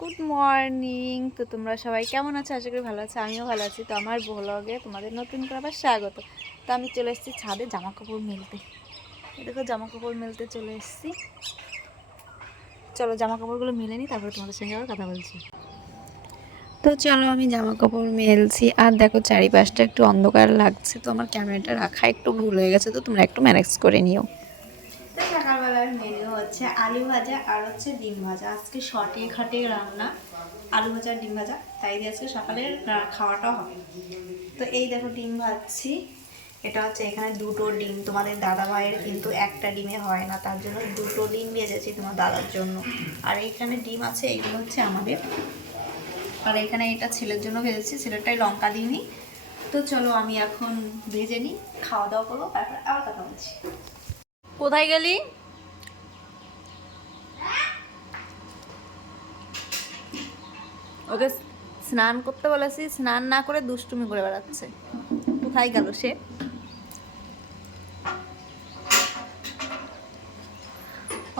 Good morning. তো তোমরা সবাই কেমন আছো? আশা করি ভালো আছো, আমিও ভালো আছি। তো আমার ব্লগে তোমাদের নতুন করে আবার স্বাগত। তো আমি চলে এসেছি ছাদে জামা কাপড় মেলতে। দেখো জামা কাপড় মেলতে চলে এসেছি। চলো জামা কাপড়গুলো মেলে নিই, তারপরে তোমাদের সঙ্গে আবার কথা বলছি। তো চলো আমি জামা কাপড় মেলছি, আর দেখো চারিপাশটা একটু অন্ধকার লাগছে, তো আমার ক্যামেরাটা রাখা একটু ভুল হয়ে গেছে, তো তোমরা একটু ম্যানেজ করে নিও। তো সকালবেলার মেনু হচ্ছে আলু ভাজা আর হচ্ছে ডিম ভাজা। আজকে শর্টে খাটে রান্না, আলু ভাজা ডিম ভাজা, তাই দিয়ে আজকে সকালের খাওয়াটাও হবে। তো এই দেখো ডিম ভাজছি। এটা হচ্ছে এখানে দুটো ডিম, তোমাদের দাদা ভাইয়ের কিন্তু একটা ডিমে হয় না, তার জন্য দুটো ডিম ভেজেছি তোমার দাদার জন্য। আর এইখানে ডিম আছে, এইগুলো হচ্ছে আমাদের। আর এখানে এটা ছেলের জন্য ভেজেছি, ছেলেরটাই লঙ্কা দিইনি। তো চলো আমি এখন ভেজে নিই, খাওয়া দাওয়া করবো, তারপর আবার কথা বলছি। কোথায় গেলি? ওকে স্নান করতে বলেছি, স্নান না করে দুষ্টুমি করে বেড়াচ্ছে। কোথায় গেল সে?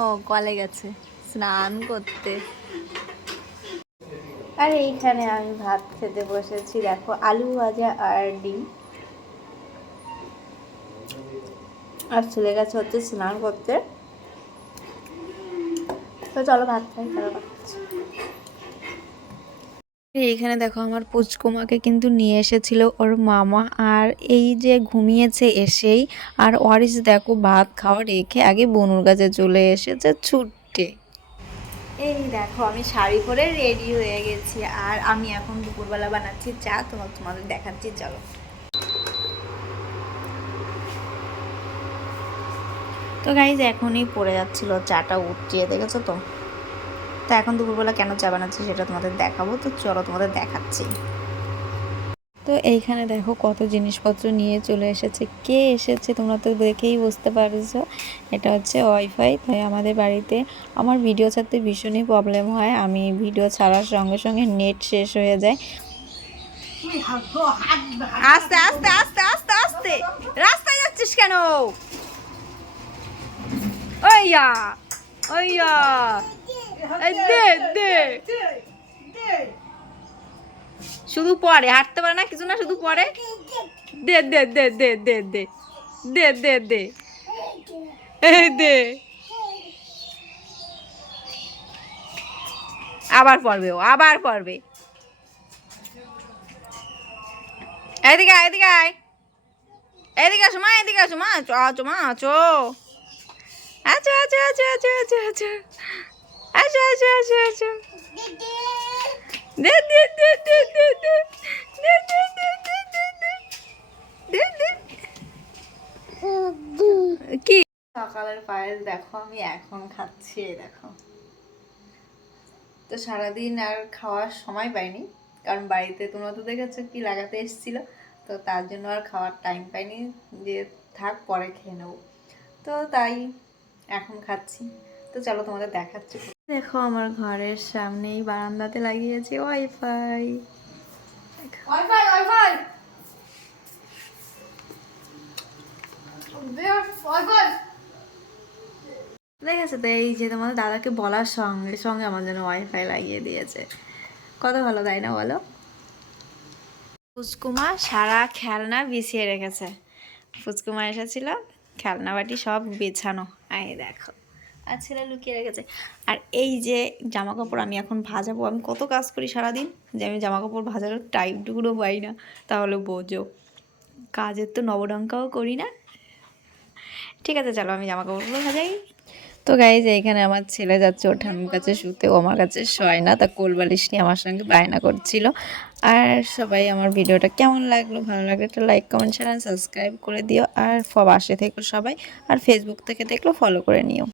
ও কলে গেছে স্নান করতে। আর এইখানে আমি ভাত খেতে বসেছি, দেখো আলু ভাজা আর ডিম। আর ছেলে গেছে হচ্ছে স্নান করতে। তো চলো ভাত খাই, তারপর এইখানে দেখো আমার পুচকুমাকে কিন্তু নিয়ে এসেছিল ওর মামা, আর এই যে ঘুমিয়েছে এসেই। আর অরিস দেখো ভাত খাওয়া রেখে আগে বনুর কাছে চলে এসেছে ছুটে। এই দেখো আমি শাড়ি পরে রেডি হয়ে গেছি, আর আমি এখন দুপুরবেলা বানাচ্ছি চা, তোমাদের দেখাচ্ছি, চলো। তো গাইজ এখনই পড়ে যাচ্ছিল, চাটা উঠিয়ে দেখেছো তো। তো এখন দুপুরবেলা কেন চা বানাচ্ছি সেটা তোমাদের দেখাবো, তো চলো তোমাদের দেখাচ্ছি। তো এইখানে দেখো কত জিনিসপত্র নিয়ে চলে এসেছে। কে এসেছে তোমরা তো দেখেই বুঝতে পারছো, এটা হচ্ছে ওয়াইফাই। তাই আমাদের বাড়িতে আমার ভিডিও ছাড়তে ভীষণই প্রবলেম হয়, আমি ভিডিও ছাড়ার সঙ্গে সঙ্গে নেট শেষ হয়ে যায়। আস্তে আস্তে আস্তে আস্তে আস্তে, রাস্তায় যাচ্ছিস কেন? ওইয়া ওইয়া, দে দে, শুধু পরে হাঁটতে পারে না, কিছু না, শুধু পরে। দে দে দে দে দে দে দে দে দে, এই দে। আবার পড়বে, ও আবার পড়বে। এদিকে আয়, এদিকে আয়, এদিকে আসো মা, এদিকে আসো মা, আছো আছো মা, আছো আছো আছো আছো আছো আছো আছো আছো আছো আছো আছো, দে দে দে দে দে দে দে দে দে দে দে দে দে। কি সকালের পায়েস দেখো আমি এখন খাচ্ছি, দেখো। তো সারাদিন আর খাওয়ার সময় পাইনি, কারণ বাড়িতে তোমরা তো দেখেছো কি লাগাতে এসেছিলো, তো তার জন্য আর খাওয়ার টাইম পাইনি, যে থাক পরে খেয়ে নেবো। তো তাই এখন খাচ্ছি। তো চলো তোমাদের দেখাচ্ছি। দেখো আমার ঘরের সামনেই বারান্দাতে লাগিয়েছি ওয়াইফাই। ওয়াইফাই ওয়াইফাই ওয়াইফাই দেখেছো তো, এই যে তোমাদের দাদাকে বলার সঙ্গে সঙ্গে আমার জন্য ওয়াইফাই লাগিয়ে দিয়েছে। কত ভালো, তাই না বলো? ফুচকুমা সারা খেলনা বিছিয়ে রেখেছে। ফুচকুমা এসেছিল, খেলনা বাটি সব বেছানো, এই দেখো। আর ছেলে লুকিয়ে রেখেছে। আর এই যে জামা কাপড় আমি এখন ভাজাবো, আমি কত কাজ করি সারাদিন, যে আমি জামা কাপড় ভাজানোর টাইমটুকুও পাই না, তাহলে বোঝো কাজের তো নবডঙ্কাও করি না। ঠিক আছে চলো আমি জামা কাপড়গুলো ভাজাই। তো গাইজ এইখানে আমার ছেলে যাচ্ছে ওর ঠাম্মির কাছে শুতে, ও আমার কাছে শোয় না, তা কোলবালিশ নিয়ে আমার সঙ্গে বায়না করছিল। আর সবাই আমার ভিডিওটা কেমন লাগলো, ভালো লাগলে একটা লাইক কমেন্ট শেয়ার সাবস্ক্রাইব করে দিও, আর পাশে থেকো সবাই। আর ফেসবুক থেকে দেখলো ফলো করে নিও।